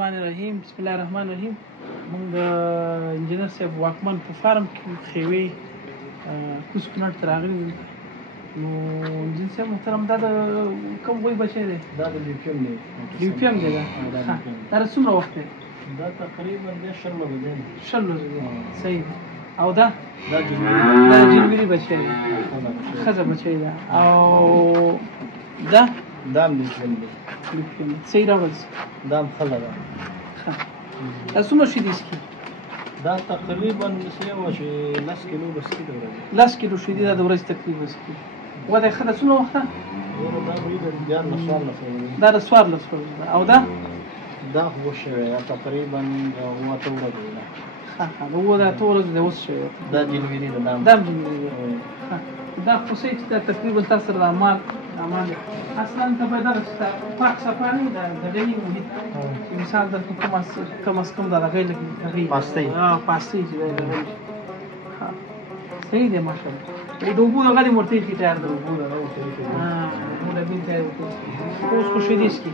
الرحمن الرحیم. بسم الله الرحمن الرحیم. موږ د انجینر صاحب واکمن په فارم کې خیوې کوز کونړ ته راغلي. نو انجینر صاحب محترم، دا د کوم غوی بچی دی؟ دا د لیوپیم دی. لیوپیم دی. دا د څومره وخت دی؟ دا تقریبا د 16 ورځې دی. 16 ورځې دی. صحیح دی. او دا جنوري بچی دی، ښځه بچی ده. او دا هم لیوپیم دی. صحیح راوړل. دا هم ښځه ده. دا څومره شیدې څښي؟ دا تقریبا مثل یو چې 10 کیلو بسکې د ورځې. 10 کیلو شیدې دا د ورځې تقریبا څښي. وده یې ښه ده. څومره وخت ده؟ دا به د 14 دا د 14 ورځې ده. او دا خو شوی تقریبا 8 ورځې ده. د 8 ورځې ده اوس شوی. دا جنوري ده. دا هم جنوري ده. دا خو صحیح چې دا تقریبا تاسو سره د امان دی. اصلا ته باید دغه چې پاک صفا نه وي، د هغې محیط مثال درته کم از کم د هغې لږ پاستۍ چې دی د هغې صحیح دی. ماشاءالله. د اوبو هغه دې ورته ایښي ټایر د اوبو د ډبې ټایر ورته اوس خو شیدې څښي.